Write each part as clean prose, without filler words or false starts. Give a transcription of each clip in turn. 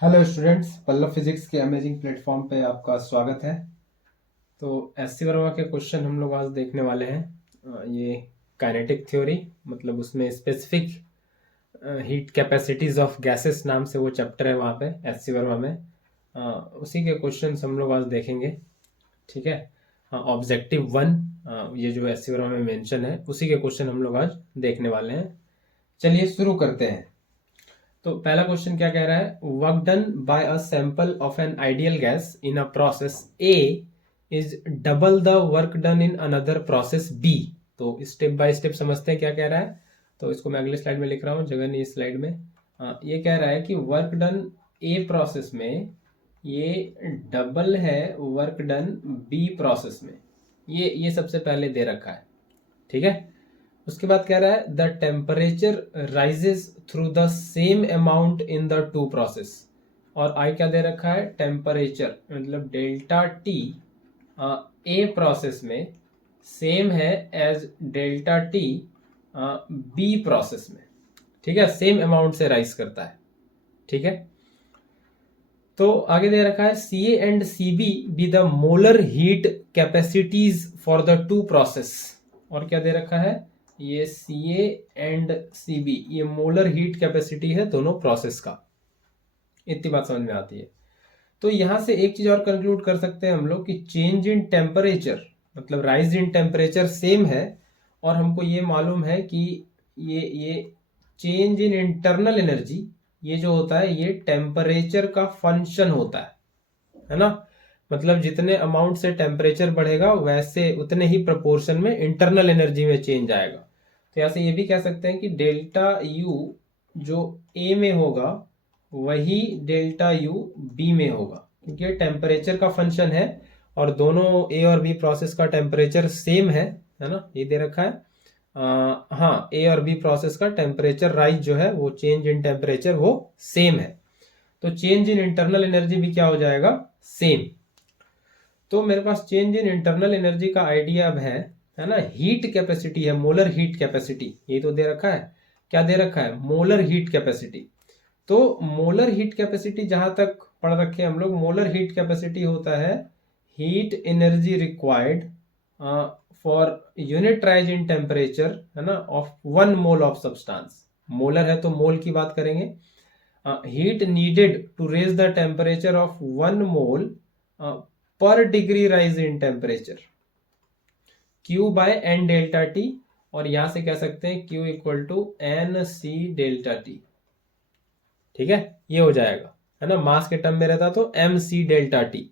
Hello students, Pallav physics के amazing platform पे आपका स्वागत है। तो एस सी वर्मा के क्वेश्चन हम लोग आज देखने वाले हैं। ये काइनेटिक थ्योरी, मतलब उसमें specific heat capacities of gases नाम से वो चैप्टर है वहाँ पे एस सी वर्मा में। उसी के क्वेश्चन हम लोग आज देखेंगे। ठीक है। ऑब्जेक्टिव 1, ये जो एस सी वर्मा में मेंशन है उसी के क्वेश्चन हम लोग आज देखने वाले हैं। चलिए शुरू करते हैं। तो पहला क्वेश्चन क्या कह रहा है? Work done by a sample of an ideal gas in a process A is double the work done in another process B. तो स्टेप बाय स्टेप समझते हैं क्या कह रहा है। तो इसको मैं अगले स्लाइड में लिख रहा हूँ, जगह नहीं इस स्लाइड में। ये कह रहा है कि वर्क डन ए प्रोसेस में ये डबल है वर्क डन बी प्रोसेस में। ये सबसे पहले दे रखा है। ठीक है। उसके बाद कह रहा है the temperature rises through the same amount in the two process. और आई क्या दे रखा है? टेम्परेचर, मतलब डेल्टा टी ए प्रोसेस में सेम है as delta T B process में। ठीक है, सेम अमाउंट से राइज करता है। ठीक है। तो आगे दे रखा है C A and C B the molar heat capacities for the two process. और क्या दे रखा है? ये C A and C B, ये मोलर हीट कैपेसिटी है दोनों प्रोसेस का। इतनी बात समझ में आती है। तो यहां से एक चीज और कंक्लूड कर सकते हैं हम लोग कि चेंज इन टेम्परेचर, मतलब राइज इन टेम्परेचर सेम है। और हमको ये मालूम है कि ये चेंज इन इंटरनल एनर्जी, ये जो होता है ये टेम्परेचर का फंक्शन होता है ना। मतलब जितने अमाउंट से टेम्परेचर बढ़ेगा वैसे उतने ही प्रोपोर्शन में इंटरनल एनर्जी में चेंज आएगा। तो यहाँ से ये भी कह सकते हैं कि डेल्टा यू जो ए में होगा वही डेल्टा यू बी में होगा, क्योंकि टेम्परेचर का फंक्शन है और दोनों ए और बी प्रोसेस का टेम्परेचर सेम है ना। ये दे रखा है। हाँ, ए और बी प्रोसेस का टेम्परेचर राइज जो है वो चेंज इन टेम्परेचर वो सेम है। तो चेंज इन इंटरनल एनर्जी भी क्या हो जाएगा? सेम। तो मेरे पास चेंज इन इंटरनल एनर्जी का आइडिया अब है ना। हीट कैपेसिटी है, मोलर हीट कैपेसिटी, ये तो दे रखा है। क्या दे रखा है? Molar heat capacity. तो मोलर हीट कैपेसिटी जहां तक पढ़ रखे हम लोग, मोलर हीट कैपेसिटी होता है heat energy required for unit rise in temperature, है ना, of 1 mole of substance. Molar है तो मोल की बात करेंगे। Heat needed to raise the temperature of 1 mole पर degree rise in temperature, Q by N delta T. और यहां से कह सकते हैं Q equal to N C delta T. ठीक है, ये हो जाएगा, है ना। मास के टर्म में रहता तो एम सी डेल्टा टी।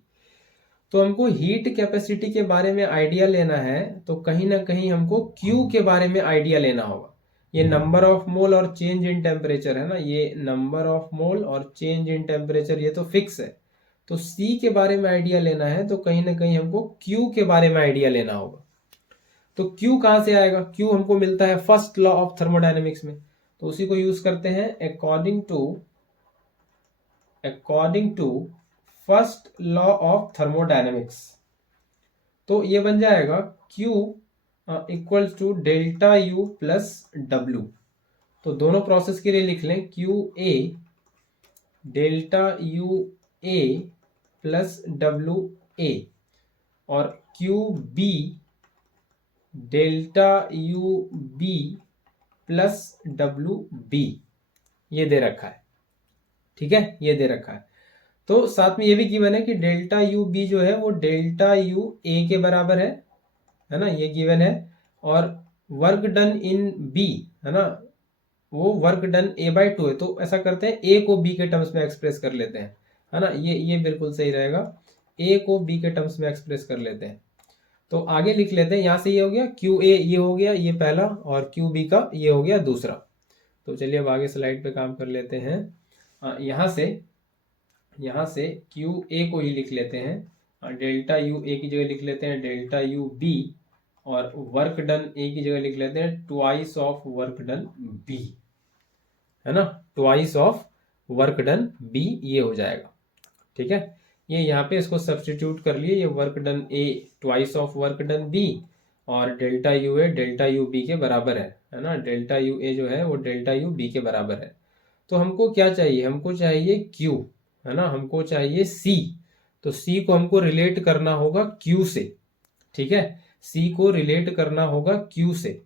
तो हमको हीट कैपेसिटी के बारे में आइडिया लेना है तो कहीं ना कहीं हमको Q के बारे में आइडिया लेना होगा। ये नंबर ऑफ मोल और चेंज इन टेम्परेचर है ना, ये नंबर ऑफ मोल और चेंज इन टेम्परेचर ये तो फिक्स है। तो C के बारे में आइडिया लेना है तो कहीं ना कहीं हमको Q के बारे में आइडिया लेना होगा। तो Q कहाँ से आएगा? Q हमको मिलता है फर्स्ट लॉ ऑफ थर्मोडायनेमिक्स में, तो उसी को यूज करते हैं। According to first law of thermodynamics, तो ये बन जाएगा Q equals to delta U plus W. तो दोनों प्रोसेस के लिए लिख लें Q A delta U A plus W A, और Q B delta U B plus W B, ये दे रखा है। ठीक है, ये दे रखा है। तो साथ में ये भी गिवन है कि डेल्टा यू बी जो है वो डेल्टा यू ए के बराबर है ना, ये गिवन है। और वर्क डन इन बी, है ना, वो work done A by two है। तो ऐसा करते हैं ए को बी के टर्म्स में एक्सप्रेस कर लेते हैं, है ना। ये बिल्कुल सही रहेगा, ए को बी के टर्म्स में एक्सप्रेस कर लेते हैं। तो आगे लिख लेते हैं, यहां से ये हो गया क्यू ए, ये हो गया ये पहला, और क्यू बी का ये हो गया दूसरा। तो चलिए अब आगे स्लाइड पे काम कर लेते हैं। यहाँ से क्यू ए को ही लिख लेते हैं, डेल्टा यू ए की जगह लिख लेते हैं डेल्टा यू बी, और वर्क डन ए की जगह लिख लेते हैं twice of work done B, है ना, twice of work done B, ये हो जाएगा। ठीक है, ये यहाँ पे इसको सब्सटीट्यूट कर लिए, ये work done A twice of work done B, और delta U A delta U B के बराबर है ना। डेल्टा यू ए जो है वो डेल्टा यू बी के बराबर है। तो हमको क्या चाहिए? हमको चाहिए Q, है ना, हमको चाहिए सी। तो सी को हमको रिलेट करना होगा क्यू से, ठीक है, सी को रिलेट करना होगा क्यू से।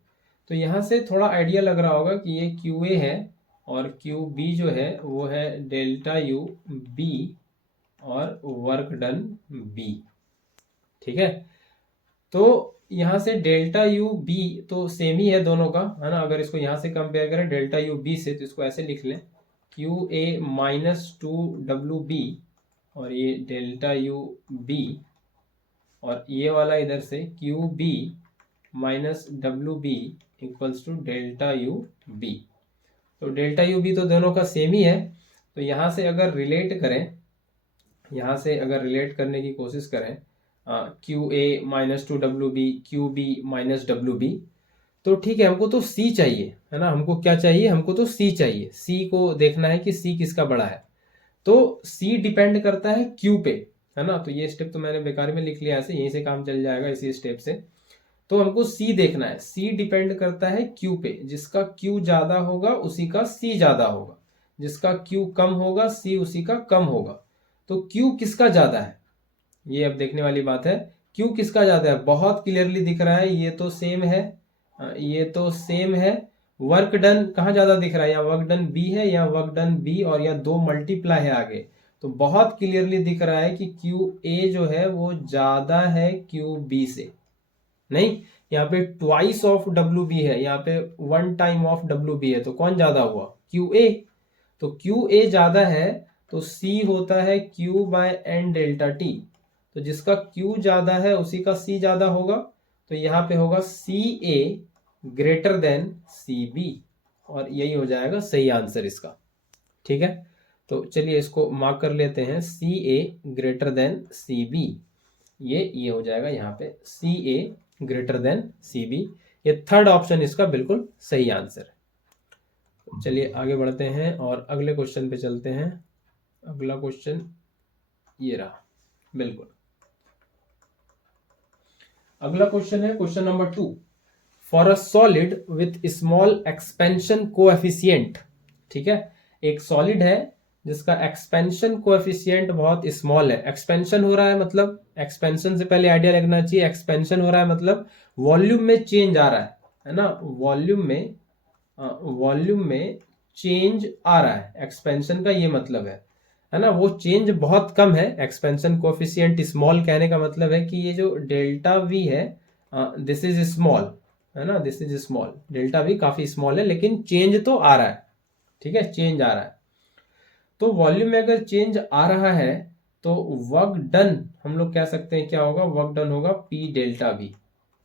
तो यहाँ से थोड़ा आइडिया लग रहा होगा कि ये क्यू ए है और क्यू बी जो है वो है डेल्टा यू बी और वर्क डन बी, ठीक है। तो यहाँ से डेल्टा यू बी तो सेम ही है दोनों का, है ना। अगर इसको यहाँ से कंपेयर करें डेल्टा यू बी से, तो इसको ऐसे लिख लें Q A minus two W B, और ये डेल्टा यू बी, और ये वाला इधर से Q B minus W B equals to delta U B. तो डेल्टा यू बी तो दोनों का सेम ही है। तो यहाँ से अगर रिलेट करें, यहाँ से अगर रिलेट करने की कोशिश करें Q A minus two W B, Q B minus W B, तो ठीक है, हमको तो सी चाहिए, है ना। हमको क्या चाहिए, हमको तो सी चाहिए। सी को देखना है कि सी किसका बड़ा है। तो सी डिपेंड करता है क्यू पे, है ना। तो ये स्टेप तो मैंने बेकार में लिख लिया ऐसे, यहीं से काम चल जाएगा इसी स्टेप से। तो हमको सी देखना है, सी डिपेंड करता है क्यू पे। जिसका क्यू ज्यादा होगा उसी का सी ज्यादा होगा, जिसका क्यू कम होगा सी उसी का कम होगा। तो क्यू किसका ज्यादा है, ये अब देखने वाली बात है। क्यू किसका ज्यादा है, बहुत क्लियरली दिख रहा है, ये तो सेम है, ये तो सेम है। वर्क डन कहाँ ज्यादा दिख रहा है, या वर्क डन बी है या वर्क डन बी, और या दो मल्टीप्लाई है आगे। तो बहुत क्लियरली दिख रहा है कि क्यू ए जो है वो ज्यादा है क्यू बी से। नहीं, यहाँ पे ट्वाइस ऑफ डब्ल्यू बी है, यहाँ पे one time of W B है, तो कौन ज्यादा हुआ, क्यू ए। तो क्यू ए ज्यादा है तो सी होता है Q by N delta T. तो जिसका क्यू ज्यादा है उसी का सी ज्यादा होगा। तो यहाँ पे होगा सी ए ग्रेटर देन सी बी, और यही हो जाएगा सही आंसर इसका, ठीक है। तो चलिए इसको मार्क कर लेते हैं, सी ए ग्रेटर देन सी बी, ये हो जाएगा यहाँ पे सी ए ग्रेटर देन सी बी। ये थर्ड ऑप्शन इसका बिल्कुल सही आंसर है। चलिए आगे बढ़ते हैं और अगले क्वेश्चन पे चलते हैं। अगला क्वेश्चन ये रहा, बिल्कुल अगला क्वेश्चन है question number 2। For a solid with small expansion coefficient, ठीक है, एक सॉलिड है जिसका एक्सपेंशन कोएफिशिएंट बहुत स्मॉल है। एक्सपेंशन हो रहा है मतलब, एक्सपेंशन से पहले आइडिया लगना चाहिए, एक्सपेंशन हो रहा है मतलब वॉल्यूम में चेंज आ रहा है ना। वॉल्यूम में चेंज आ रहा है, एक्सपेंशन का ये मतलब है ना। वो चेंज बहुत कम है, एक्सपेंशन कोएफिशिएंट स्मॉल कहने का मतलब है कि ये जो डेल्टा वी है दिस इज स्मॉल, है ना, this is small. Delta we काफी स्मॉल है लेकिन चेंज तो आ रहा है, ठीक है, चेंज आ रहा है। तो वॉल्यूम में अगर चेंज आ रहा है तो वर्क डन हम लोग कह सकते हैं क्या होगा, वर्क डन होगा पी डेल्टा वी।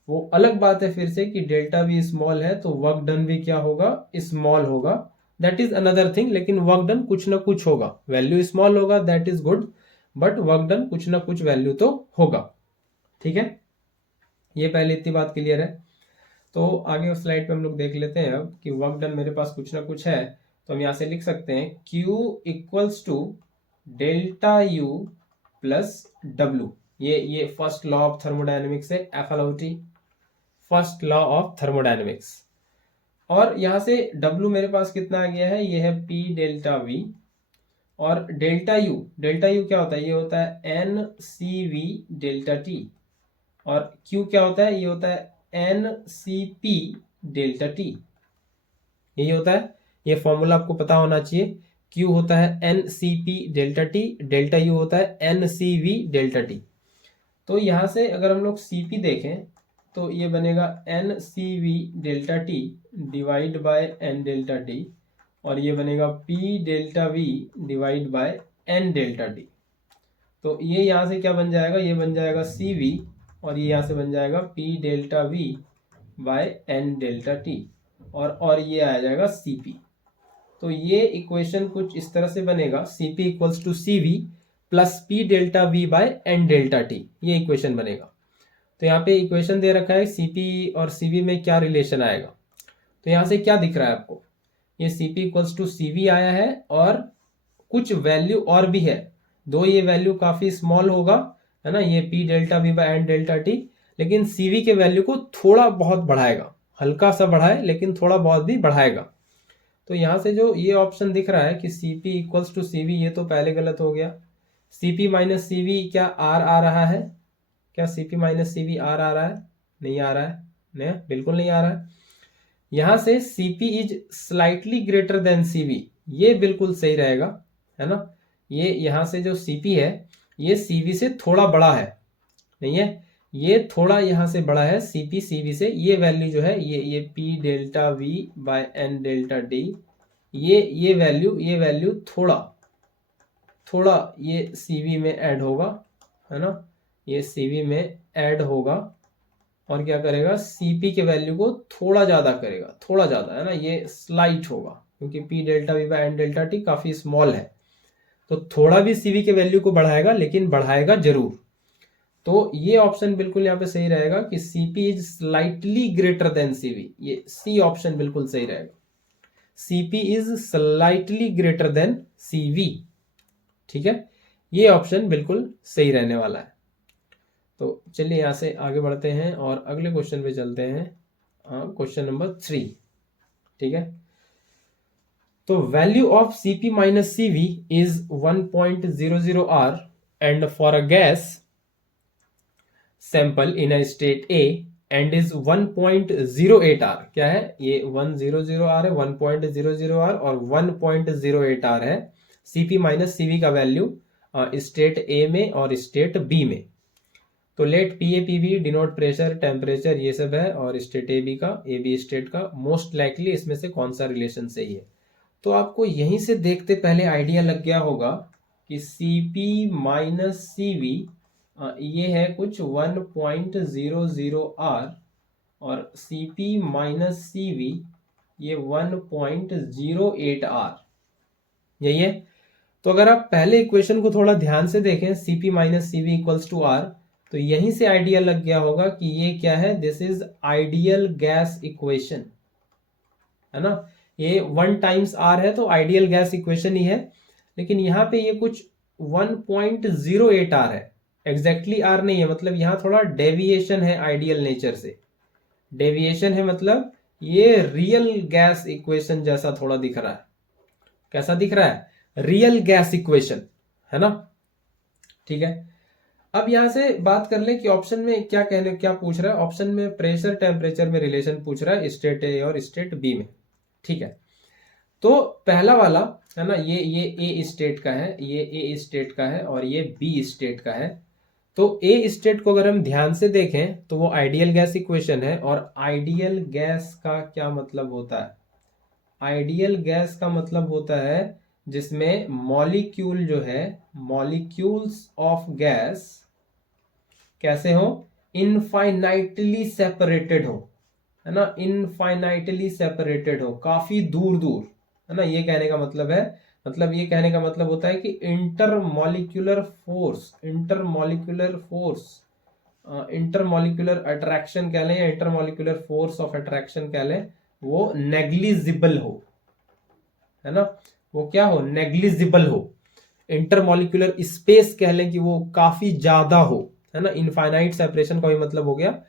वो अलग बात है फिर से कि डेल्टा वी स्मॉल है तो वर्क डन भी क्या होगा, स्मॉल होगा, दैट इज अनदर थिंग। लेकिन वर्क डन कुछ ना कुछ होगा, वैल्यू स्मॉल होगा that is good, but work done कुछ ना कुछ वैल्यू तो होगा, ठीक है। ये पहले इतनी बात क्लियर है। तो आगे स्लाइड पे हम लोग देख लेते हैं अब कि वर्क डन मेरे पास कुछ ना कुछ है। तो हम यहां से लिख सकते हैं Q equals to delta U plus W. ये फर्स्ट लॉ ऑफ थर्मोडायनेमिक्स है, FLOT, first law of thermodynamics. और यहां से W मेरे पास कितना आ गया है, ये है P डेल्टा V, और डेल्टा यू क्या होता है, ये होता है N C V delta T, और Q क्या होता है, ये होता है N C P delta T, यही होता है। ये फॉर्मूला आपको पता होना चाहिए। Q होता है N C P delta T, delta U होता है N C V delta T. तो यहां से अगर हम लोग Cp देखें तो ये बनेगा N C V delta T divide by N delta T, और ये बनेगा P delta V divide by N delta T. तो ये यहाँ से क्या बन जाएगा, ये बन जाएगा Cv, और ये यहाँ से बन जाएगा P delta V by N delta T, और ये आ जाएगा Cp। तो ये इक्वेशन कुछ इस तरह से बनेगा, Cp equals to Cv plus P delta V by N delta T, ये इक्वेशन बनेगा। तो यहाँ पे इक्वेशन दे रखा है Cp और Cv में क्या रिलेशन आएगा। तो यहाँ से क्या दिख रहा है आपको, ये Cp इक्वल्स टू Cv आया है, और कुछ वैल्यू और भी है, दो ये वैल्यू काफी स्मॉल होगा, है ना, ये P delta V by N delta T, लेकिन Cv के वैल्यू को थोड़ा बहुत बढ़ाएगा, हल्का सा बढ़ाए लेकिन थोड़ा बहुत भी बढ़ाएगा। तो यहाँ से जो ये ऑप्शन दिख रहा है कि Cp इक्वल्स टू Cv, ये तो पहले गलत हो गया। Cp माइनस Cv क्या R आ रहा है? क्या Cp माइनस Cv R आ रहा है? नहीं आ रहा है, नहीं, बिल्कुल नहीं आ रहा है। यहाँ से Cp is slightly greater than Cv, ये बिल्कुल सही रहेगा, है ना। ये यहाँ से जो Cp है ये Cv से थोड़ा बड़ा है, नहीं है, ये थोड़ा यहाँ से बड़ा है Cp Cv से। ये वैल्यू जो है ये P delta V by N delta D, ये वैल्यू थोड़ा ये Cv में ऐड होगा, है ना, ये Cv में ऐड होगा और क्या करेगा, Cp के वैल्यू को थोड़ा ज़्यादा करेगा, थोड़ा ज़्यादा, है ना, ये स्लाइट होगा क्योंकि P delta V by N delta T काफ़ी स्मॉल है, तो थोड़ा भी Cv के वैल्यू को बढ़ाएगा, लेकिन बढ़ाएगा जरूर। तो ये ऑप्शन बिल्कुल यहाँ पे सही रहेगा कि Cp is slightly greater than Cv, ये C ऑप्शन बिल्कुल सही रहेगा। Cp is slightly greater than Cv, ठीक है, ये ऑप्शन बिल्कुल सही रहने वाला है। तो चलिए यहाँ से आगे बढ़ते हैं और अगले क्वेश्चन पे चलते हैं, क्वेश्चन नंबर 3, ठीक है। तो value of Cp minus Cv is 1.00 R and for a gas sample in a state A and is 1.08 R, क्या है ये 100 R है, 1.00 R और 1.08 R है Cp माइनस Cv का वैल्यू स्टेट ए में और स्टेट बी में। तो let P A P B denote pressure temperature ये सब है, और स्टेट ए बी का, ए बी स्टेट का, मोस्ट लाइकली इसमें से कौन सा रिलेशन सही है। तो आपको यहीं से देखते पहले आइडिया लग गया होगा कि Cp माइनस Cv ये है कुछ 1.00 R और Cp माइनस Cv ये 1.08 R, यही है। तो अगर आप पहले इक्वेशन को थोड़ा ध्यान से देखें, Cp minus Cv equals to R, तो यहीं से आइडिया लग गया होगा कि ये क्या है, this is ideal gas equation, है ना। ये 1 टाइम्स R है तो आइडियल गैस इक्वेशन ही है, लेकिन यहाँ पे ये कुछ 1.08 R है, एग्जैक्टली R नहीं है, मतलब यहाँ थोड़ा डेविएशन है आइडियल नेचर से। डेविएशन है मतलब ये रियल गैस इक्वेशन जैसा थोड़ा दिख रहा है। कैसा दिख रहा है? रियल गैस इक्वेशन, है ना, ठीक है। अब यहां से बात कर ले कि ऑप्शन में क्या पूछ रहा है। ऑप्शन में प्रेशर टेम्परेचर में रिलेशन पूछ रहा है स्टेट ए और स्टेट बी में, ठीक है। तो पहला वाला है ना, ये ए स्टेट का है, ये ए स्टेट का है और ये बी स्टेट का है। तो ए स्टेट को अगर हम ध्यान से देखें तो वो आइडियल गैस इक्वेशन है, और आइडियल गैस का क्या मतलब होता है? आइडियल गैस का मतलब होता है जिसमें मॉलिक्यूल जो है, मॉलिक्यूल्स ऑफ गैस कैसे हो, इनफाइनाइटली सेपरेटेड हो, है ना, इनफाइनाइटली सेपरेटेड हो, काफी दूर दूर, है ना। ये कहने का मतलब है, मतलब ये कहने का मतलब होता है कि इंटरमॉलिक्यूलर अट्रैक्शन कह लें या इंटरमॉलिक्यूलर फोर्स ऑफ अट्रैक्शन कह लें, वो नेग्लिजिबल हो, है ना, वो क्या हो, नेग्लिजिबल हो। इंटरमॉलिक्यूलर स्पेस कह लें कि वो काफी ज्यादा हो, है ना। इनफाइनाइट सेपरेशन का भी मतलब हो गया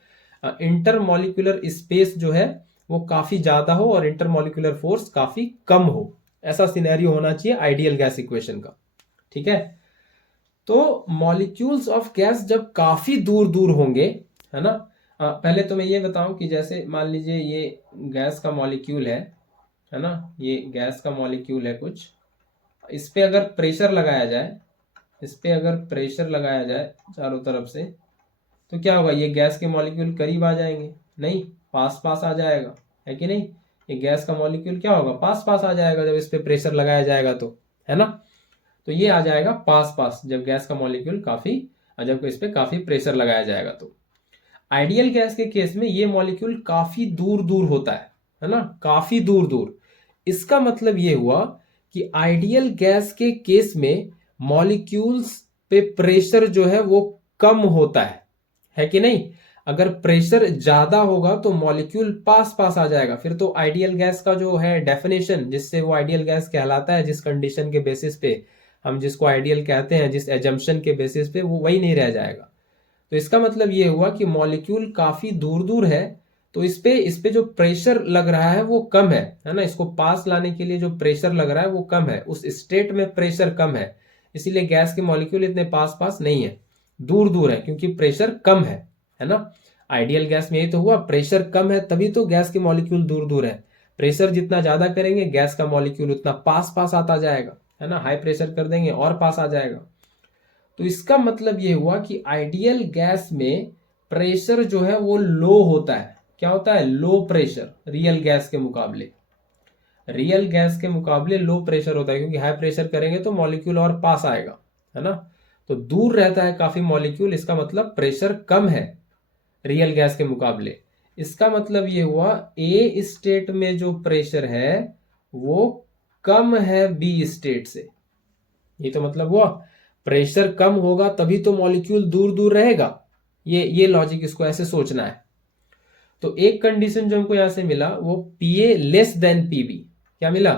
इंटरमॉलिक्यूलर स्पेस जो है वो काफी ज्यादा हो और इंटरमॉलिक्यूलर फोर्स काफी कम हो, ऐसा सिनेरियो होना चाहिए आइडियल गैस इक्वेशन का, ठीक है। तो मॉलिक्यूल्स ऑफ गैस जब काफी दूर दूर होंगे, है ना, पहले तो मैं ये बताऊं कि जैसे मान लीजिए ये गैस का मॉलिक्यूल है ना, ये गैस का मॉलिक्यूल है कुछ, इस पे अगर प्रेशर लगाया जाए, इस पे अगर प्रेशर लगाया जाए चारों तरफ से, तो क्या होगा, ये गैस के मॉलिक्यूल करीब आ जाएंगे, नहीं, पास पास आ जाएगा, है कि नहीं। ये गैस का मॉलिक्यूल क्या होगा, पास पास आ जाएगा जब इस पे प्रेशर लगाया जाएगा, तो है ना। तो ये आ जाएगा पास पास जब गैस का मॉलिक्यूल काफी, जब इस पे काफी प्रेशर लगाया जाएगा। तो आइडियल गैस के केस में ये मॉलिक्यूल काफी दूर दूर होता है ना, काफी दूर दूर। इसका मतलब ये हुआ कि आइडियल गैस के केस में मॉलिक्यूल्स पे प्रेशर जो है वो कम होता है कि नहीं। अगर प्रेशर ज्यादा होगा तो मॉलिक्यूल पास पास आ जाएगा, फिर तो आइडियल गैस का जो है डेफिनेशन, जिससे वो आइडियल गैस कहलाता है, जिस कंडीशन के बेसिस पे हम जिसको आइडियल कहते हैं, जिस एजम्पशन के बेसिस पे, वो वही नहीं रह जाएगा। तो इसका मतलब ये हुआ कि मॉलिक्यूल काफी दूर दूर है तो इस पे जो प्रेशर लग रहा है वो कम है ना, इसको पास लाने के लिए जो प्रेशर लग रहा है वो कम है, उस स्टेट में प्रेशर कम है, इसीलिए गैस के मॉलिक्यूल इतने पास पास नहीं है, दूर दूर है, क्योंकि प्रेशर कम है ना। आइडियल गैस में यही तो हुआ, प्रेशर कम है तभी तो गैस के मॉलिक्यूल दूर दूर है। प्रेशर जितना ज्यादा करेंगे गैस का मॉलिक्यूल उतना पास पास आता जाएगा, है ना, हाई प्रेशर कर देंगे और पास आ जाएगा। तो इसका मतलब ये हुआ कि आइडियल गैस में प्रेशर जो है वो लो होता है। क्या होता है? लो प्रेशर, रियल गैस के मुकाबले। रियल गैस के मुकाबले लो प्रेशर होता है, क्योंकि हाई प्रेशर करेंगे तो मॉलिक्यूल और पास आएगा, है ना। तो दूर रहता है काफी मॉलिक्यूल, इसका मतलब प्रेशर कम है रियल गैस के मुकाबले। इसका मतलब ये हुआ ए स्टेट में जो प्रेशर है वो कम है बी स्टेट से। ये तो मतलब हुआ प्रेशर कम होगा तभी तो मॉलिक्यूल दूर दूर रहेगा। ये लॉजिक, इसको ऐसे सोचना है। तो एक कंडीशन जो हमको यहां से मिला वो पीए लेस देन पीबी। क्या मिला?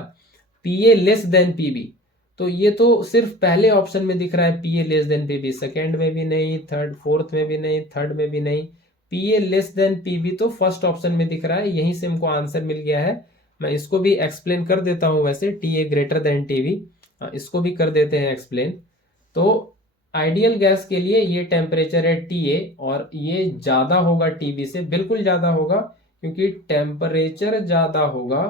PA less than PB. तो ये तो सिर्फ पहले ऑप्शन में दिख रहा है PA less than PB, second में भी नहीं, थर्ड फोर्थ में भी नहीं, थर्ड में भी नहीं। पीए लेस देन पीबी तो फर्स्ट ऑप्शन में दिख रहा है, यहीं से हमको आंसर मिल गया है। मैं इसको भी एक्सप्लेन कर देता हूं, वैसे टीए ग्रेटर देन टीबी, इसको भी कर देते हैं एक्सप्लेन। तो आइडियल गैस के लिए ये टेम्परेचर है टीए, और ये ज्यादा होगा टीबी से, बिल्कुल ज्यादा होगा, क्योंकि टेम्परेचर ज्यादा होगा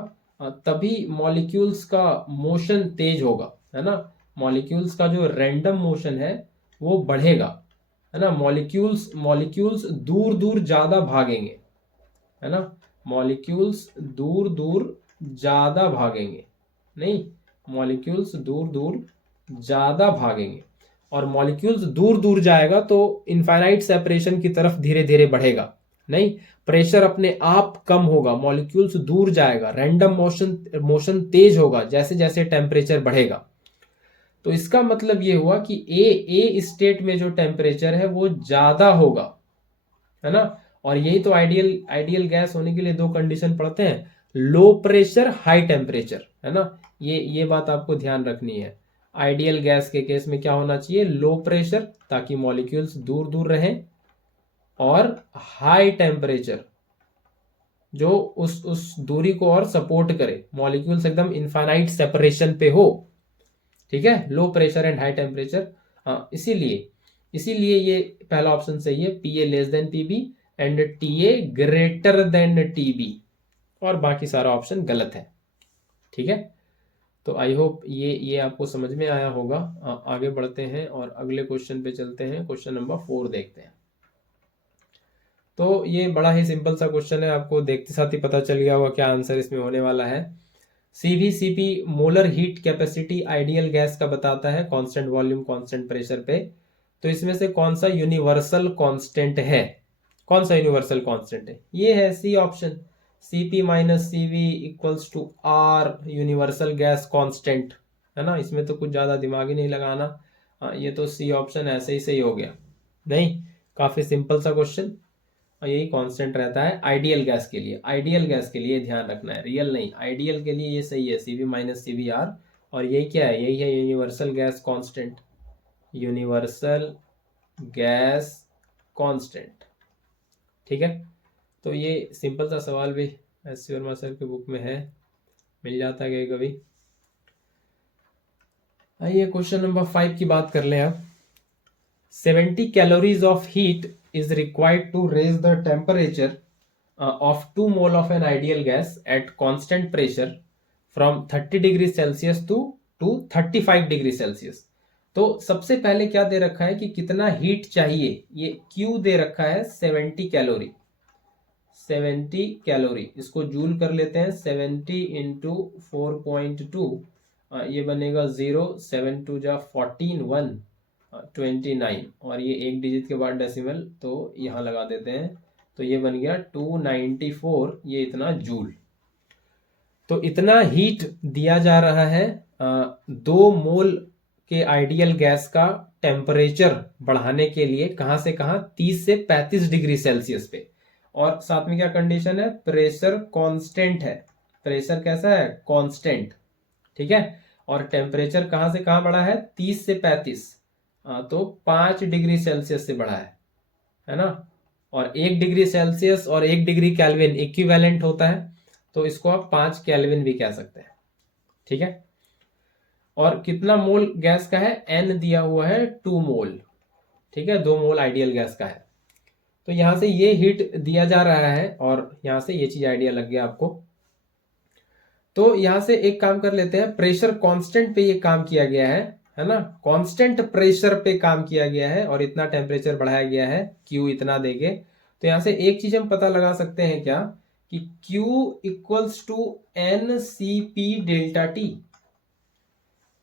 तभी मॉलिक्यूल्स का मोशन तेज होगा, है ना। मॉलिक्यूल्स का जो रैंडम मोशन है वो बढ़ेगा, है ना। मॉलिक्यूल्स मॉलिक्यूल्स दूर दूर ज्यादा भागेंगे, है ना। मॉलिक्यूल्स दूर दूर ज्यादा भागेंगे, नहीं, मॉलिक्यूल्स दूर दूर ज्यादा भागेंगे, और मॉलिक्यूल्स दूर दूर जाएगा तो इनफाइनाइट सेपरेशन की तरफ धीरे धीरे बढ़ेगा, नहीं, प्रेशर अपने आप कम होगा, मॉलिक्यूल्स दूर जाएगा, रैंडम मोशन तेज होगा जैसे जैसे टेम्परेचर बढ़ेगा। तो इसका मतलब ये हुआ कि ए स्टेट में जो टेम्परेचर है वो ज्यादा होगा, है ना। और यही तो आइडियल गैस होने के लिए दो कंडीशन पड़ते हैं, लो प्रेशर हाई टेम्परेचर, है ना। ये बात आपको ध्यान रखनी है। आइडियल गैस के केस में क्या होना चाहिए? लो प्रेशर, ताकि मॉलिक्यूल्स दूर दूर रहें, और हाई टेम्परेचर जो उस दूरी को और सपोर्ट करे, मॉलिक्यूल्स एकदम इनफाइनाइट सेपरेशन पे हो, ठीक है। Low pressure and high temperature, इसीलिए ये पहला ऑप्शन सही है, PA less than PB and TA greater than TB, और बाकी सारा ऑप्शन गलत है, ठीक है। तो आई होप ये आपको समझ में आया होगा। आगे बढ़ते हैं और अगले क्वेश्चन पे चलते हैं। क्वेश्चन नंबर 4 देखते हैं। तो ये बड़ा ही सिंपल सा क्वेश्चन है, आपको देखते साथ ही पता चल गया होगा क्या आंसर इसमें होने वाला है। CV CP molar heat capacity ideal gas का बताता है कांस्टेंट वॉल्यूम कांस्टेंट प्रेशर पे। तो इसमें से कौन सा यूनिवर्सल कांस्टेंट है? कौन सा यूनिवर्सल कांस्टेंट है? ये है C option, Cp minus CV equals to R, universal gas constant, है ना। इसमें तो कुछ ज्यादा दिमाग ही नहीं लगाना। ये तो सी ऑप्शन ऐसे ही सही हो गया। नहीं, काफी सिंपल सा क्वेश्चन, यही कांस्टेंट रहता है आइडियल गैस के लिए। आइडियल गैस के लिए ध्यान रखना है, रियल नहीं, आइडियल के लिए ये सही है, CV माइनस CVR। और यही क्या है? यही है universal gas constant, universal gas constant, ठीक है। तो ये सिंपल सा सवाल भी एस वर्मा सर के बुक में है, मिल जाता है कभी कभी। आइए क्वेश्चन नंबर 5 की बात कर लें अब। 70 calories of heat is required to raise the temperature of 2 mole of an ideal gas at constant pressure from 30 degree Celsius to 35 degree Celsius. तो सबसे पहले क्या दे रखा है कि कितना हीट चाहिए, ये Q दे रखा है 70 कैलोरी। 70 कैलोरी, इसको जूल कर लेते हैं, 70 इंटू 4.2, ये बनेगा 0, 7 टू जा 14, 1 29, और ये एक डिजिट के बाद डेसिमल, तो यहाँ लगा देते हैं, तो ये बन गया 294, ये इतना जूल। तो इतना हीट दिया जा रहा है 2 मोल के आइडियल गैस का टेम्परेचर बढ़ाने के लिए, कहां से कहां? 30 से 35 डिग्री सेल्सियस पे। और साथ में क्या कंडीशन है? प्रेशर कांस्टेंट है। प्रेशर कैसा है? कांस्टेंट, ठीक है। और टेम्परेचर कहां से कहां बढ़ा है? 30 से 35, तो 5 डिग्री सेल्सियस से बढ़ा है ना। और 1 डिग्री सेल्सियस और 1 डिग्री केल्विन इक्विवेलेंट होता है, तो इसको आप 5 केल्विन भी कह सकते हैं। ठीक है। और कितना मोल गैस का है, एन दिया हुआ है 2 मोल। ठीक है, 2 मोल आइडियल गैस का है। तो यहां से ये हीट दिया जा रहा है और यहां से ये चीज आइडिया लग गया आपको। तो यहां से एक काम कर लेते हैं, प्रेशर कांस्टेंट पे ये काम किया गया है ना, कांस्टेंट प्रेशर पे काम किया गया है और इतना टेम्परेचर बढ़ाया गया है, क्यू इतना देके। तो यहां से एक चीज हम पता लगा सकते हैं क्या, कि Q equals to N C P delta T,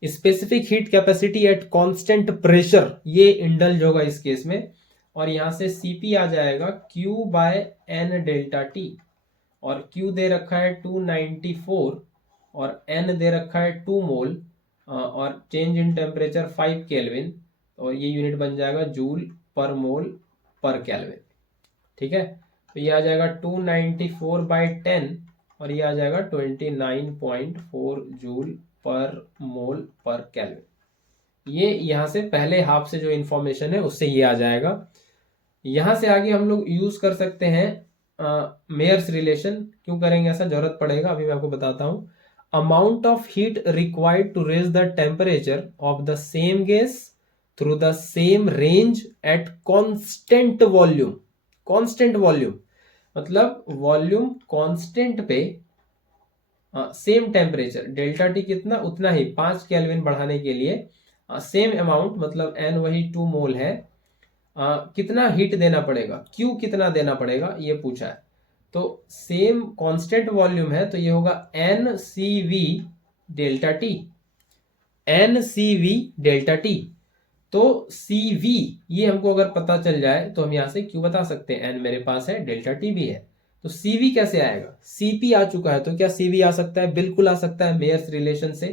specific heat capacity at constant pressure, ये इंडल्ज होगा इस केस में। और यहां से Cp आ जाएगा Q by N delta T, और Q दे रखा है 294 और N दे रखा है 2 मोल और चेंज इन टेम्परेचर 5 केल्विन, और ये यूनिट बन जाएगा जूल पर मोल पर केल्विन। ठीक है, तो ये आ जाएगा 294 बाई 10 और ये आ जाएगा 29.4 जूल पर मोल पर केल्विन। ये यहां से पहले हाफ से जो इंफॉर्मेशन है उससे ये आ जाएगा। यहां से आगे हम लोग यूज कर सकते हैं मेयर्स रिलेशन। क्यों करेंगे ऐसा, जरूरत पड़ेगा, अभी मैं आपको बताता हूं। Amount of heat required to raise the temperature of the same gas through the same range at constant volume. Constant volume मतलब वॉल्यूम कांस्टेंट पे सेम टेम्परेचर, डेल्टा टी कितना उतना ही 5 केल्विन बढ़ाने के लिए सेम अमाउंट, मतलब एन वही 2 मोल है, कितना हीट देना पड़ेगा, क्यू कितना देना पड़ेगा, ये पूछा है। तो सेम कांस्टेंट वॉल्यूम है तो ये होगा N C V delta T, N C V delta T. तो सी वी ये हमको अगर पता चल जाए तो हम यहां से क्यू बता सकते हैं, एन मेरे पास है, डेल्टा टी भी है। तो सीवी कैसे आएगा, सीपी आ चुका है, तो क्या सीवी आ सकता है, बिल्कुल आ सकता है, मेयर्स रिलेशन से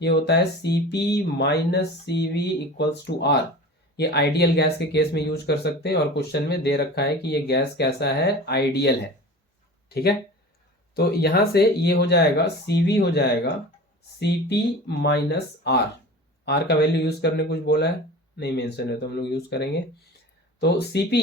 ये होता है CP minus CV equals to R. ये आइडियल गैस के केस में यूज कर सकते हैं और क्वेश्चन में दे रखा है कि ये गैस कैसा है, आइडियल है। ठीक है, तो यहां से ये हो जाएगा सीवी हो जाएगा सीपी माइनस आर। आर का वैल्यू यूज करने कुछ बोला है नहीं, मेंशन है तो हम लोग यूज करेंगे। तो सीपी,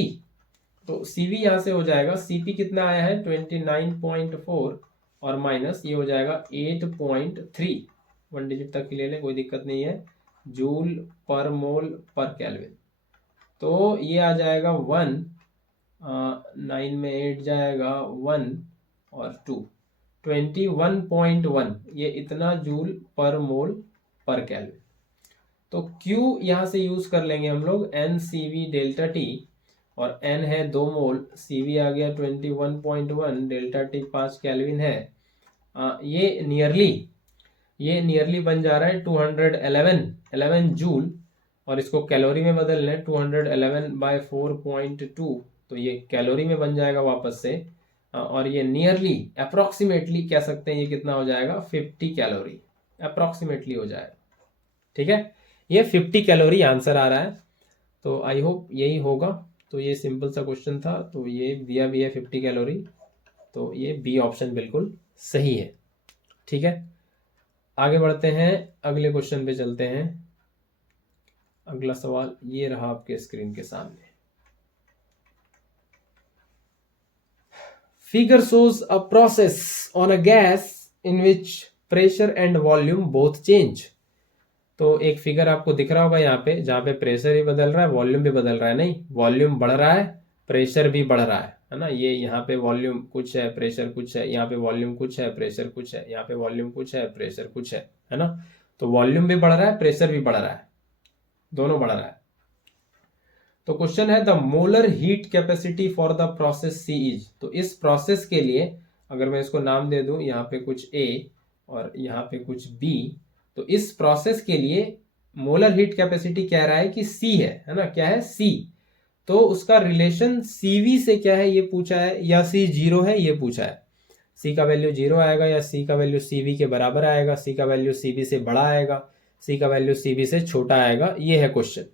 तो सीवी यहां से हो जाएगा, सीपी कितना आया है 29.4 और माइनस ये हो जाएगा 8.3, 1 डिजिट तक ले लें कोई दिक्कत नहीं है, जूल पर मोल पर केल्विन। तो ये आ जाएगा 1, 9 में 8 जाएगा 1 और 2, 21.1, ये इतना जूल पर मोल पर केल्विन। तो Q यहां से यूज कर लेंगे हम लोग N C V delta T, और N है 2 मोल, CV आ गया 21.1, डेल्टा टी 5 केल्विन है। ये नियरली बन जा रहा है 211 जूल, और इसको कैलोरी में बदल लें 211 बाय 4.2, तो ये कैलोरी में बन जाएगा वापस से। और ये नियरली अप्रोक्सीमेटली कह सकते हैं ये कितना हो जाएगा, 50 कैलोरी अप्रोक्सीमेटली हो जाएगा। ठीक है, ये 50 कैलोरी आंसर आ रहा है, तो आई होप यही होगा। तो ये सिंपल सा क्वेश्चन था, तो ये दिया भी है 50 कैलोरी, तो ये बी ऑप्शन बिल्कुल सही है। ठीक है, आगे बढ़ते हैं, अगले क्वेश्चन पे चलते हैं। अगला सवाल ये रहा आपके स्क्रीन के सामने। Figure shows a process on a gas in which pressure and volume both change। तो एक फिगर आपको दिख रहा होगा यहाँ पे, जहाँ पे प्रेशर भी बदल रहा है, वॉल्यूम भी बदल रहा है, नहीं वॉल्यूम बढ़ रहा है, प्रेशर भी बढ़ रहा है ना। ये यहाँ पे वॉल्यूम कुछ है, प्रेशर कुछ है, यहाँ पे वॉल्यूम कुछ है, प्रेशर कुछ है, यहाँ पे वॉल्यूम कुछ है, प्रेशर कुछ है ना। तो वॉल्यूम भी बढ़ रहा है, प्रेशर भी बढ़ रहा है, दोनों बढ़ रहा है। तो क्वेश्चन है the molar heat capacity for the process C is. तो इस प्रोसेस के लिए अगर मैं इसको नाम दे दूं, यहाँ पे कुछ ए और यहाँ पे कुछ बी, तो इस प्रोसेस के लिए मोलर हीट कैपेसिटी कह रहा है कि सी है ना, क्या है सी। तो उसका रिलेशन सीवी से क्या है ये पूछा है, या सी जीरो है ये पूछा है। सी का वैल्यू जीरो आएगा या सी का वैल्यू सीवी के बराबर आएगा, सी का वैल्यू सीवी से बड़ा आएगा, सी का वैल्यू सीवी से छोटा आएगा, ये है क्वेश्चन।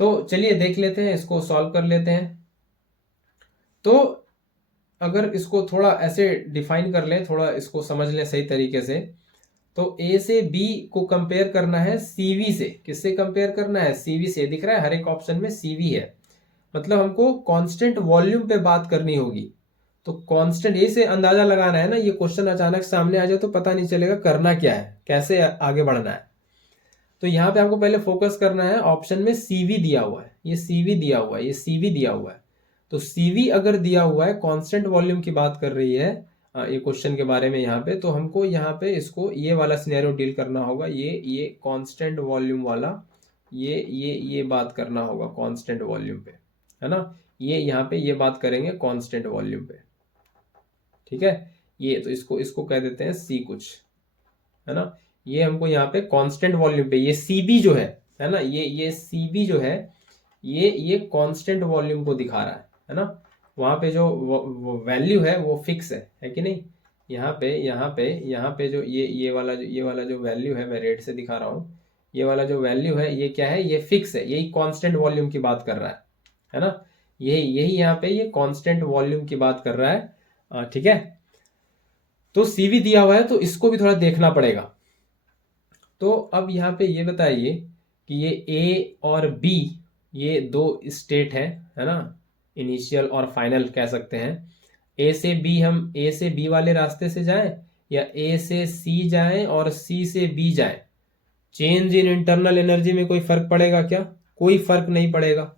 तो चलिए देख लेते हैं, इसको सॉल्व कर लेते हैं। तो अगर इसको थोड़ा ऐसे डिफाइन कर लें, थोड़ा इसको समझ लें सही तरीके से, तो ए से बी को कंपेयर करना है सीवी से। किससे कंपेयर करना है, सीवी से। दिख रहा है हर एक ऑप्शन में सीवी है, मतलब हमको कांस्टेंट वॉल्यूम पे बात करनी होगी। तो कांस्टेंट ए से अंदाजा लगाना है ना, ये क्वेश्चन अचानक सामने आ जाए तो पता नहीं चलेगा करना क्या है, कैसे आगे बढ़ना है। तो यहाँ पे आपको पहले फोकस करना है, ऑप्शन में सीवी दिया हुआ है, ये सीवी दिया हुआ है, ये सीवी दिया हुआ है। तो सीवी अगर दिया हुआ है, कांस्टेंट वॉल्यूम की बात कर रही है ये क्वेश्चन के बारे में यहाँ पे, तो हमको यहाँ पे इसको ये वाला सिनेरियो डील करना होगा, ये कांस्टेंट वॉल्यूम वाला, ये बात करना होगा कांस्टेंट वॉल्यूम पे, है ना। ये यहाँ पे ये बात करेंगे कांस्टेंट वॉल्यूम पे, ठीक है। ये तो इसको इसको कह देते हैं सी कुछ, है ना। ये हमको यहाँ पे कांस्टेंट वॉल्यूम पे ये सीबी जो है ना, ये सीबी जो है ये कांस्टेंट वॉल्यूम को दिखा रहा है ना। वहां पे जो वैल्यू है वो फिक्स है कि नहीं। यहाँ पे जो ये वाला जो वैल्यू है, मैं रेड से दिखा रहा हूँ, ये वाला जो वैल्यू है ये क्या है, ये फिक्स है, यही कांस्टेंट वॉल्यूम की बात कर रहा है ना। यही यही यहाँ पे ये कांस्टेंट वॉल्यूम की बात कर रहा है, ठीक है। तो सीवी दिया हुआ है तो इसको भी थोड़ा देखना पड़ेगा। तो अब यहाँ पे ये बताइए कि ये ए और बी, ये दो स्टेट है ना, इनिशियल और फाइनल कह सकते हैं। ए से बी, हम ए से बी वाले रास्ते से जाएं या ए से सी जाएं और सी से बी जाएं, चेंज इन इंटरनल एनर्जी में कोई फर्क पड़ेगा क्या? कोई फर्क नहीं पड़ेगा।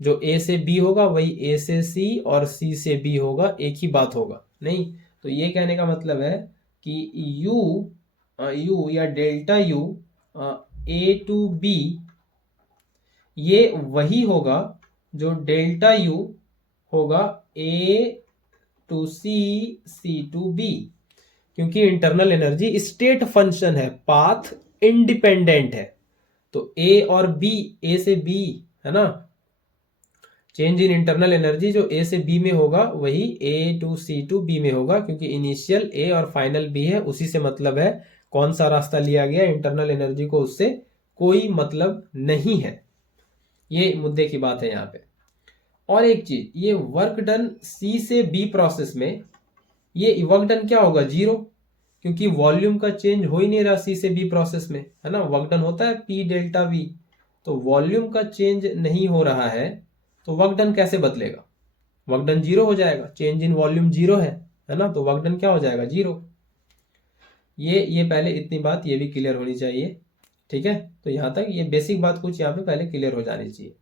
जो ए से बी होगा वही ए से सी और सी से बी होगा, एक ही बात होगा नहीं। तो ये कहने का मतलब है कि यू या delta U A to B, ये वही होगा जो डेल्टा यू होगा A to C, C to B, क्योंकि इंटरनल एनर्जी स्टेट फंक्शन है, पाथ इंडिपेंडेंट है। तो ए और बी, ए से बी, है ना, चेंज इन इंटरनल एनर्जी जो ए से बी में होगा वही ए टू सी टू बी में होगा, क्योंकि इनिशियल ए और फाइनल बी है, उसी से मतलब है। कौन सा रास्ता लिया गया, इंटरनल एनर्जी को उससे कोई मतलब नहीं है। ये मुद्दे की बात है यहाँ पे। और एक चीज, ये वर्क डन सी से बी प्रोसेस में, ये वर्क डन क्या होगा, जीरो, क्योंकि वॉल्यूम का चेंज हो ही नहीं रहा सी से बी प्रोसेस में, है ना। वर्क डन होता है पी डेल्टा वी, तो वॉल्यूम का चेंज नहीं हो रहा है तो वर्क डन कैसे बदलेगा? वर्क डन जीरो हो जाएगा, चेंज इन वॉल्यूम जीरो है ना, तो वर्क डन क्या हो जाएगा, जीरो। ये पहले इतनी बात ये भी क्लियर होनी चाहिए, ठीक है। तो यहां तक ये बेसिक बात कुछ यहाँ पे पहले क्लियर हो जानी चाहिए।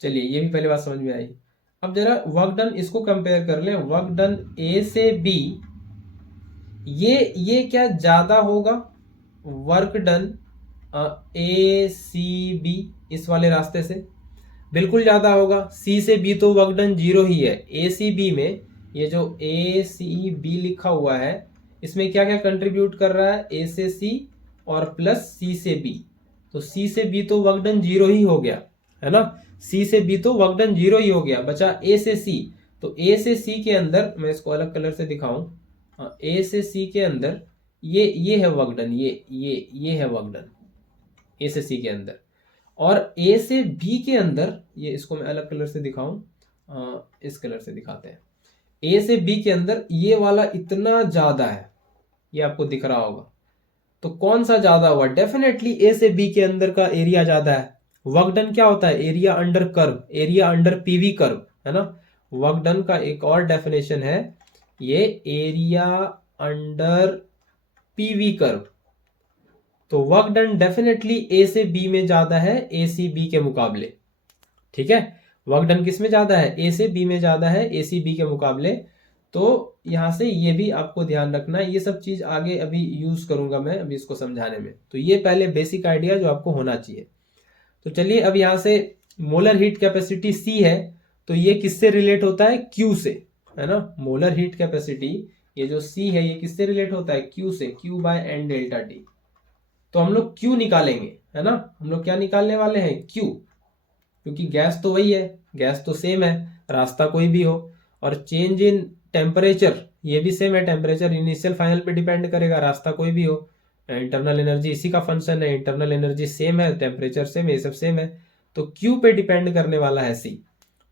चलिए ये भी पहले बात समझ में आई। अब जरा वर्क डन इसको कंपेयर कर लें, वर्क डन ए से बी, ये क्या ज्यादा होगा, वर्क डन ए सी बी इस वाले रास्ते से? बिल्कुल ज्यादा होगा। सी से बी तो वर्क डन जीरो ही है, ए सी बी में ये जो ए सी बी लिखा हुआ है इसमें क्या क्या कंट्रीब्यूट कर रहा है, ए से सी और प्लस सी से बी, तो सी से बी तो वर्क डन जीरो ही हो गया, है ना। सी से बी तो वर्क डन जीरो ही हो गया, बचा ए से सी। तो ए से सी के अंदर, मैं इसको अलग कलर से दिखाऊं, ए से सी के अंदर ये है वर्क डन, ये है वर्क डन ए से सी के अंदर। और ए से बी के अंदर, ये इसको मैं अलग कलर से दिखाऊं, इस कलर से दिखाते हैं। ए से बी के अंदर ये वाला इतना ज्यादा है, ये आपको दिख रहा होगा। तो कौन सा ज्यादा हुआ? डेफिनेटली ए से बी के अंदर का एरिया ज्यादा है। वर्क डन क्या होता है, area under curve, area under PV curve, है ना। वर्क डन का एक और डेफिनेशन है, ये एरिया अंडर पीवी कर्व। तो वर्क डन डेफिनेटली ए से बी में ज्यादा है, ए सी बी के मुकाबले, ठीक है। वर्क डन किस में ज्यादा है, ए से बी में ज्यादा है, ए सी बी के मुकाबले। तो यहां से ये भी आपको ध्यान रखना है, ये सब चीज आगे अभी यूज करूंगा मैं अभी इसको समझाने में। तो ये पहले बेसिक आइडिया जो आपको होना चाहिए। तो चलिए अब यहां से मोलर हीट कैपेसिटी सी है, तो ये किससे रिलेट होता है, क्यू से, है ना। मोलर हीट कैपेसिटी ये जो सी है ये किससे रिलेट होता है, क्यू से, Q by N delta T. तो हम लोग क्यू निकालेंगे, है ना। हम लोग क्या निकालने वाले हैं, क्यू, क्योंकि गैस तो वही है, गैस तो सेम है, रास्ता कोई भी हो। और चेंज इन टेम्परेचर ये भी सेम है, टेम्परेचर इनिशियल फाइनल पे डिपेंड करेगा, रास्ता कोई भी हो। इंटरनल एनर्जी इसी का फंक्शन है, इंटरनल एनर्जी सेम है, टेम्परेचर सेम है, ये सब सेम है। तो क्यू पे डिपेंड करने वाला है सी,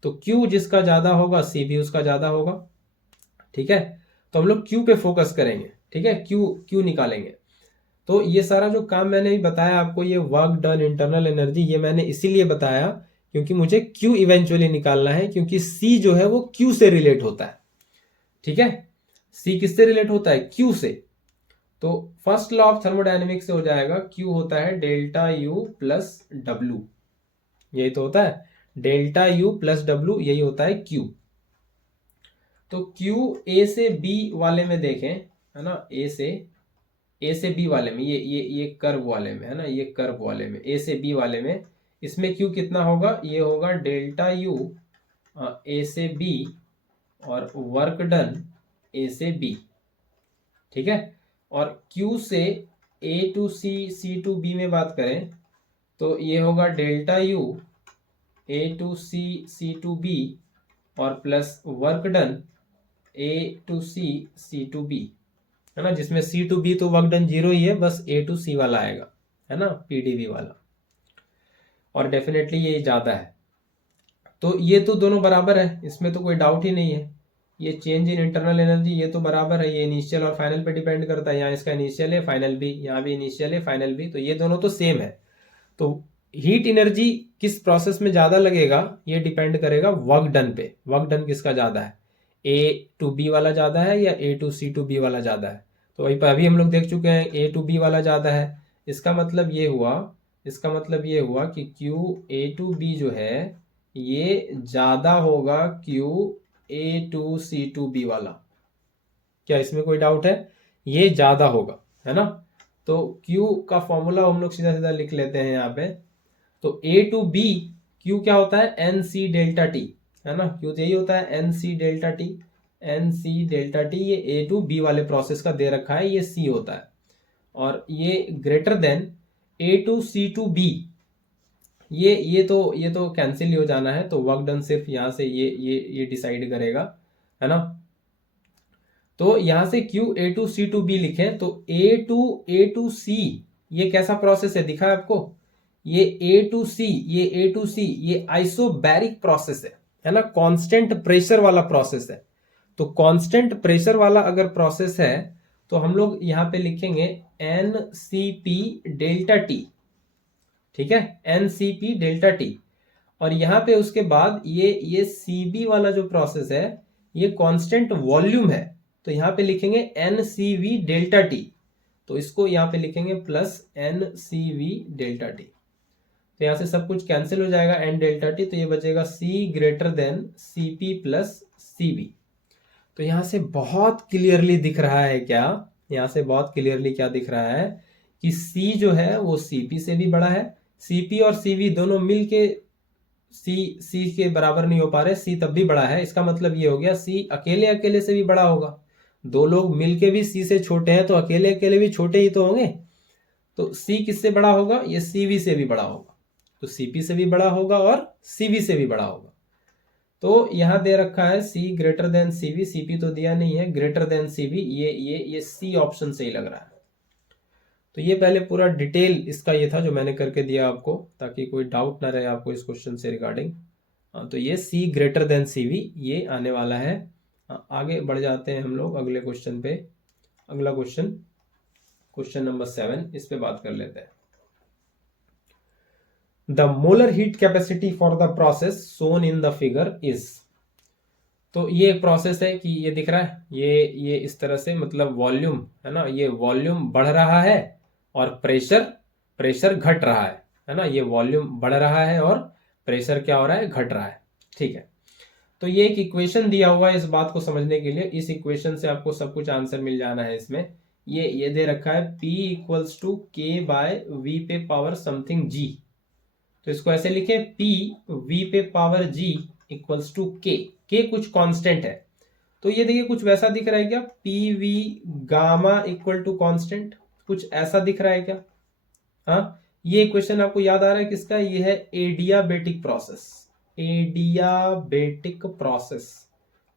तो क्यू जिसका ज्यादा होगा सी भी उसका ज्यादा होगा, ठीक है। तो हम लोग क्यू पे फोकस करेंगे, ठीक है, क्यू निकालेंगे। तो ये सारा जो काम मैंने बताया आपको, ये वर्क डन, इंटरनल एनर्जी, ये मैंने इसीलिए बताया क्योंकि मुझे Q इवेंचुअली निकालना है, क्योंकि C जो है वो Q से रिलेट होता है। ठीक है, C किससे रिलेट होता है? Q से। तो फर्स्ट लॉ ऑफ थर्मोडायनेमिक्स से हो जाएगा Q होता है डेल्टा U प्लस W, यही तो होता है, डेल्टा U प्लस W, यही होता है Q। तो Q A से B वाले में देखें, है ना, A से B वाले में, ये कर्व वाले में, है ना, ये कर्व वाले में A से B वाले में, इसमें Q कितना होगा? ये होगा डेल्टा U A से B और वर्क डन A से B। ठीक है, और Q से A to C, C to B में बात करें तो ये होगा delta U A to C, C to B और plus work done A to C, C to B, है ना, जिसमें C टू B तो वर्क डन 0 ही है, बस A टू C वाला आएगा, है ना, PdV वाला, और डेफिनेटली ये ज़्यादा है। तो ये तो दोनों बराबर है, इसमें तो कोई डाउट ही नहीं है। ये चेंज इन इंटरनल एनर्जी ये तो बराबर है, ये इनिशियल और फाइनल पे डिपेंड करता है, यहाँ इसका इनिशियल है, फाइनल भी, यहाँ भी इनिशियल है, फाइनल भी, तो ये दोनों तो सेम है। तो हीट एनर्जी किस प्रोसेस में ज़्यादा लगेगा ये डिपेंड करेगा वर्क डन पे, वर्क डन किसका ज़्यादा है, ए टू बी वाला ज़्यादा है या ए टू सी टू बी वाला ज़्यादा है। तो अभी हम लोग देख चुके हैं ए टू बी वाला ज़्यादा है, इसका मतलब ये हुआ कि क्यू ए टू बी जो है ये ज़्यादा होगा Q A to C to B वाला। क्या इसमें कोई डाउट है? ये ज़्यादा होगा, है ना। तो Q का फॉर्मूला हम लोग सीधा सीधा लिख लेते हैं यहाँ पे। तो A टू B Q क्या होता है? एन सी डेल्टा टी, है ना, Q तो यही होता है N C delta T, N C delta T, ये A टू B वाले प्रोसेस का दे रखा है, ये C होता है, और ये greater than A to C to B, ये तो कैंसिल ही हो जाना है, तो वर्क डन सिर्फ यहाँ से ये डिसाइड करेगा, है ना। तो यहां से Q A to C to B लिखें तो A टू C ये कैसा प्रोसेस है दिखा है आपको, ये A टू C ये आइसोबैरिक प्रोसेस है ना, कांस्टेंट प्रेशर वाला प्रोसेस है। तो कांस्टेंट प्रेशर वाला अगर प्रोसेस है तो हम लोग यहाँ पे लिखेंगे NCP डेल्टा टी, ठीक है, NCP डेल्टा टी, और यहाँ पे उसके बाद ये CB वाला जो प्रोसेस है ये कांस्टेंट वॉल्यूम है, तो यहाँ पे लिखेंगे NCV डेल्टा टी, तो इसको यहाँ पे लिखेंगे प्लस NCV डेल्टा टी। तो यहाँ से सब कुछ कैंसिल हो जाएगा, N डेल्टा टी, तो ये बचेगा C greater than CP plus CB। तो यहाँ से बहुत क्लियरली दिख रहा है क्या, यहाँ से बहुत क्लियरली क्या दिख रहा है कि C जो है वो CP से भी बड़ा है, CP और CV दोनों मिलके C के बराबर नहीं हो पा रहे, C तब भी बड़ा है, इसका मतलब ये हो गया C अकेले अकेले से भी बड़ा होगा। दो लोग मिलके भी C से छोटे हैं तो अकेले अकेले भी छोटे ही तो होंगे, तो C किससे बड़ा होगा? ये CV से भी बड़ा होगा, तो CP से भी बड़ा होगा और CV से भी बड़ा होगा। तो यहाँ दे रखा है C greater than CV, CP तो दिया नहीं है, ग्रेटर देन CV, ये C ऑप्शन से ही लग रहा है। तो ये पहले पूरा डिटेल इसका ये था जो मैंने करके दिया आपको, ताकि कोई डाउट ना रहे आपको इस क्वेश्चन से रिगार्डिंग। तो ये C ग्रेटर देन CV ये आने वाला है। आगे बढ़ जाते हैं हम लोग अगले क्वेश्चन पे। अगला क्वेश्चन नंबर 7, इस पे बात कर लेते हैं। The molar heat capacity for the process shown in the figure is. तो ये एक प्रोसेस है कि ये दिख रहा है, ये इस तरह से, मतलब वॉल्यूम, है ना, ये वॉल्यूम बढ़ रहा है और प्रेशर घट रहा है ना, ये वॉल्यूम बढ़ रहा है और प्रेशर क्या हो रहा है? घट रहा है। ठीक है, तो ये एक इक्वेशन दिया हुआ है इस बात को समझने के लिए, इस इक्वेशन से आपको सब कुछ आंसर मिल जाना है। इसमें ये दे रखा है P equals to K by V पे पावर समथिंग G, तो इसको ऐसे लिखे P V पे power G equals to K कुछ कांस्टेंट है। तो ये देखिए कुछ वैसा दिख रहा है क्या? PV gamma equal to constant, कुछ ऐसा दिख रहा है क्या? हाँ, ये इक्वेशन आपको याद आ रहा है किसका? ये है एडियाबेटिक प्रोसेस,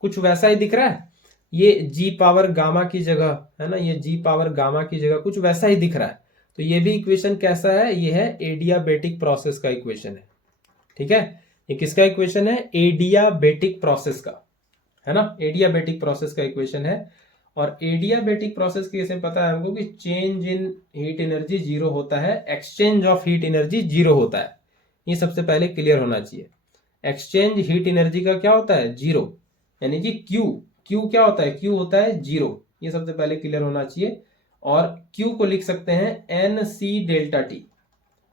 कुछ वैसा ही दिख रहा है। ये G पावर गामा की जगह, है ना, ये G पावर गामा की जगह कुछ वैसा ही दिख रहा है। तो ये भी इक्वेशन कैसा है? ये है एडियाबेटिक प्रोसेस का इक्वेशन है। ठीक है, ये किसका इक्वेशन है? एडियाबेटिक प्रोसेस का, है ना, एडियाबेटिक प्रोसेस का इक्वेशन है। और एडियाबेटिक प्रोसेस कैसे पता है हमको कि चेंज इन हीट एनर्जी 0 होता है, एक्सचेंज ऑफ हीट एनर्जी 0 होता है। ये सबसे पहले क्लियर होना चाहिए। एक्सचेंज हीट एनर्जी का क्या होता है, जीरो, यानी कि क्यू, क्यू क्या होता है, क्यू होता है जीरो, ये सबसे पहले क्लियर होना चाहिए। और क्यू को लिख सकते हैं एन सी डेल्टा टी,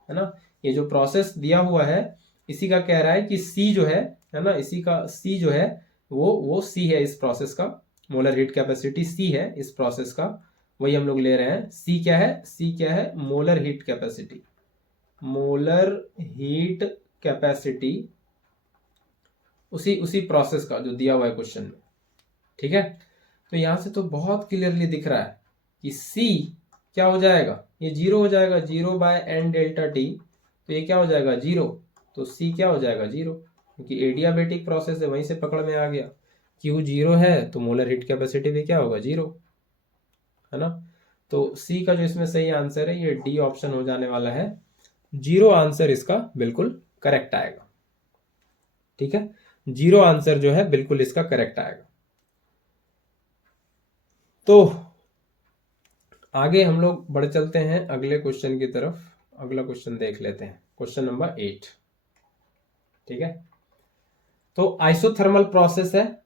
है ना। ये जो प्रोसेस दिया हुआ है इसी का कह रहा है कि सी जो है ना, इसी का सी जो है वो सी है इस प्रोसेस का, मोलर हीट कैपेसिटी सी है इस प्रोसेस का, वही हम लोग ले रहे हैं। सी क्या है, सी क्या है, molar heat capacity, molar heat capacity उसी उसी प्रोसेस का जो दिया हुआ है क्वेश्चन में, ठीक है। तो यहां से तो बहुत क्लियरली दिख रहा है कि सी क्या हो जाएगा, ये जीरो हो जाएगा, zero by N delta T, तो ये क्या हो जाएगा जीरो, तो सी क्या हो जाएगा जीरो, क्योंकि एडियाबेटिक प्रोसेस है, वहीं से पकड़ में आ गया। क्यू जीरो है तो मोलर हीट कैपेसिटी भी क्या होगा, जीरो, है ना। तो सी का जो इसमें सही आंसर है ये डी ऑप्शन हो जाने वाला है, जीरो आंसर इसका बिल्कुल करेक्ट आएगा, ठीक है। जीरो आंसर जो है बिल्कुल इसका करेक्ट आएगा। तो आगे हम लोग बढ़ चलते हैं अगले क्वेश्चन की तरफ, अगला क्वेश्चन देख लेते हैं, क्वेश्चन नंबर 8, ठीक है। तो आइसोथर्मल प्रोसेस है,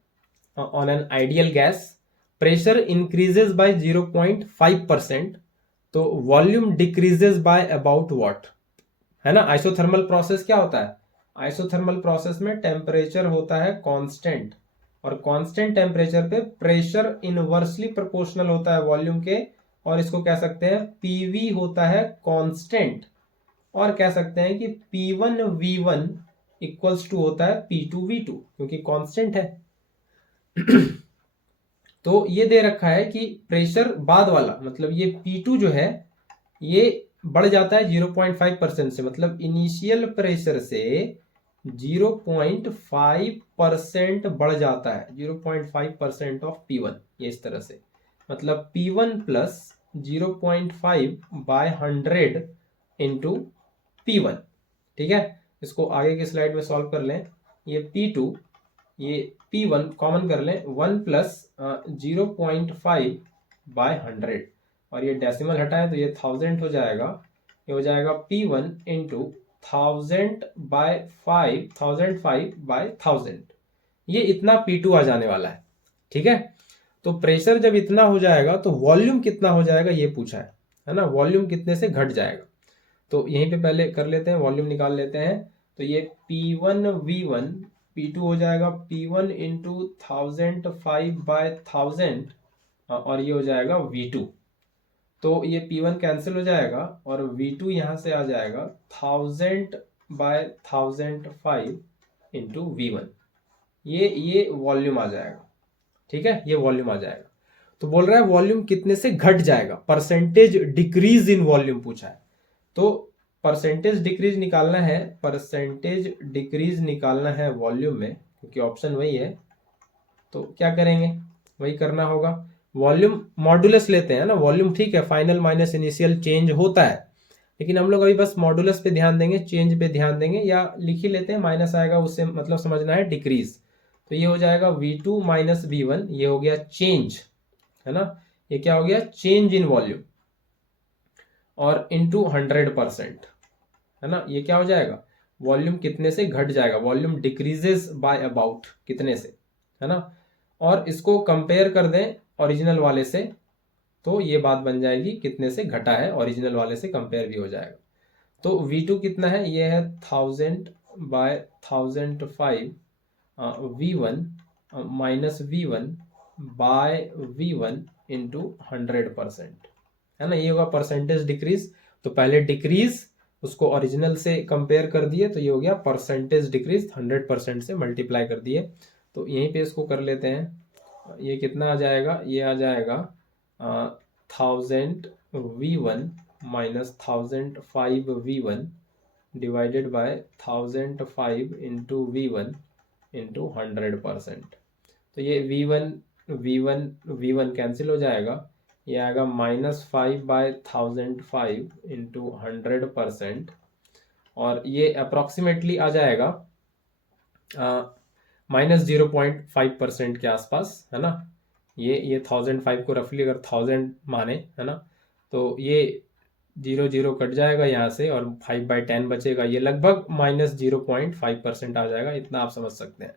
on an ideal gas pressure increases by 0.5%, तो volume decreases by about what, है ना। आइसोथर्मल प्रोसेस क्या होता है, आइसोथर्मल प्रोसेस में टेम्परेचर होता है कांस्टेंट, और कांस्टेंट टेम्परेचर पे प्रेशर इनवर्सली प्रोपोर्शनल होता है वॉल्यूम के, और इसको कह सकते हैं पीवी होता है कांस्टेंट, और कह सकते हैं कि P1 V1 इक्वल्स टू होता है P2 V2, क्योंकि कांस्टेंट है। तो ये दे रखा है कि प्रेशर बाद वाला, मतलब ये P2 जो है ये बढ़ जाता है 0.5% से, मतलब इनिशियल प्रेशर से 0.5% बढ़ जाता है, 0.5% ऑफ P1, ये इस तरह से, मतलब P1 plus 0.5 bye 100 into P1, ठीक है। इसको आगे की स्लाइड में सॉल्व कर लें, ये P2 ये P1 कॉमन कर लें, 1 प्लस 0.5 बाय 100, और ये डेसिमल हटाएं तो ये 1000 हो जाएगा, ये हो जाएगा P1 इंटू 1000 बाय 5, 1005 बाय 1000, ये इतना P2 आ जाने वाला है, ठीक है। तो प्रेशर जब इतना हो जाएगा तो वॉल्यूम कितना हो जाएगा ये पूछा है ना, वॉल्यूम कितने से घट जाएगा। तो यहीं पे पहले कर लेते हैं, वॉल्यूम निकाल लेते हैं। तो ये P1 V1 P2 हो जाएगा P1 इंटू 1005 बाय 1000, और ये हो जाएगा V2, तो ये P1 कैंसिल हो जाएगा और V2 यहां से आ जाएगा 1000 बाय 1005 इंटू V1, ये वॉल्यूम आ जाएगा, ठीक है, ये वॉल्यूम आ जाएगा। तो बोल रहा है वॉल्यूम कितने से घट जाएगा, परसेंटेज डिक्रीज इन वॉल्यूम पूछा है। तो परसेंटेज डिक्रीज निकालना है, परसेंटेज डिक्रीज निकालना है वॉल्यूम में, क्योंकि ऑप्शन वही है। तो क्या करेंगे, वही करना होगा, वॉल्यूम मॉडुलस लेते हैं ना, वॉल्यूम ठीक है, फाइनल माइनस इनिशियल चेंज होता है, लेकिन हम लोग अभी बस मॉडुलस पे ध्यान देंगे, चेंज पे ध्यान देंगे, या लिख ही लेते हैं, माइनस आएगा उससे मतलब समझना है डिक्रीज। तो ये हो जाएगा V2 माइनस V1, ये हो गया चेंज, है ना, ये क्या हो गया, चेंज इन वॉल्यूम, और इंटू 100%, है ना, ये क्या हो जाएगा, वॉल्यूम कितने से घट जाएगा, वॉल्यूम डिक्रीजेस बाय अबाउट कितने से, है ना। और इसको कंपेयर कर दें ओरिजिनल वाले से, तो ये बात बन जाएगी कितने से घटा है, ओरिजिनल वाले से कंपेयर भी हो जाएगा। तो V2 कितना है, ये है 1000 bye 1005 V1 minus V1 bye V1 into 100%, है ना, ये होगा परसेंटेज डिक्रीज। तो पहले डिक्रीज उसको ओरिजिनल से कंपेयर कर दिए, तो ये हो गया परसेंटेज डिक्रीज, 100% से मल्टीप्लाई कर दिए। तो यहीं पे इसको कर लेते हैं, ये कितना आ जाएगा, ये आ जाएगा 1000 V1 minus 1005 V1 divided by 1005 into V1 into 100%। तो ये V1 कैंसिल हो जाएगा, ये आएगा -5 बाय 1005 इंटू 100%, और ये अप्रॉक्सीमेटली आ जाएगा -0.5% के आसपास, है ना। ये 1005 को रफली अगर 1000 माने, है ना, तो ये जीरो जीरो कट जाएगा यहाँ से और 5/10 बचेगा, ये लगभग -0.5% आ जाएगा, इतना आप समझ सकते हैं,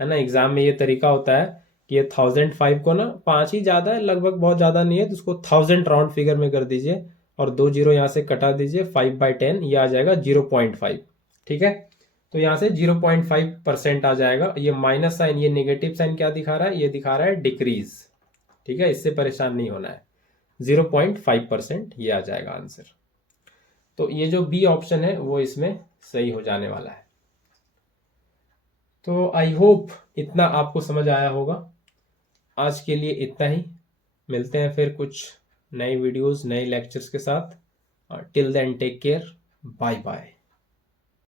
है ना। एग्जाम में ये तरीका होता है कि ये 1005 को ना 5 ही ज़्यादा है, लगभग बहुत ज़्यादा नहीं है, तो उसको 1000 राउंड फिगर में कर दीजिए और 2 जीरो यहाँ से कटा दीजिए, 5/10 ये आ जाएगा 0.5। ठीक है, तो यहाँ से 0.5% आ जाएगा। ये माइनस साइन, ये नेगेटिव साइन क्या दिखा रहा है, ये दिखा रहा है डिक्रीज। ठीक है, इससे परेशान नहीं होना है, 0.5% ये आ जाएगा आंसर। तो ये जो बी ऑप्शन है वो इसमें सही हो जाने वाला है। तो आई होप इतना आपको समझ आया होगा। आज के लिए इतना ही, मिलते हैं फिर कुछ नए वीडियोस नए लेक्चर्स के साथ। Till then take care, bye bye.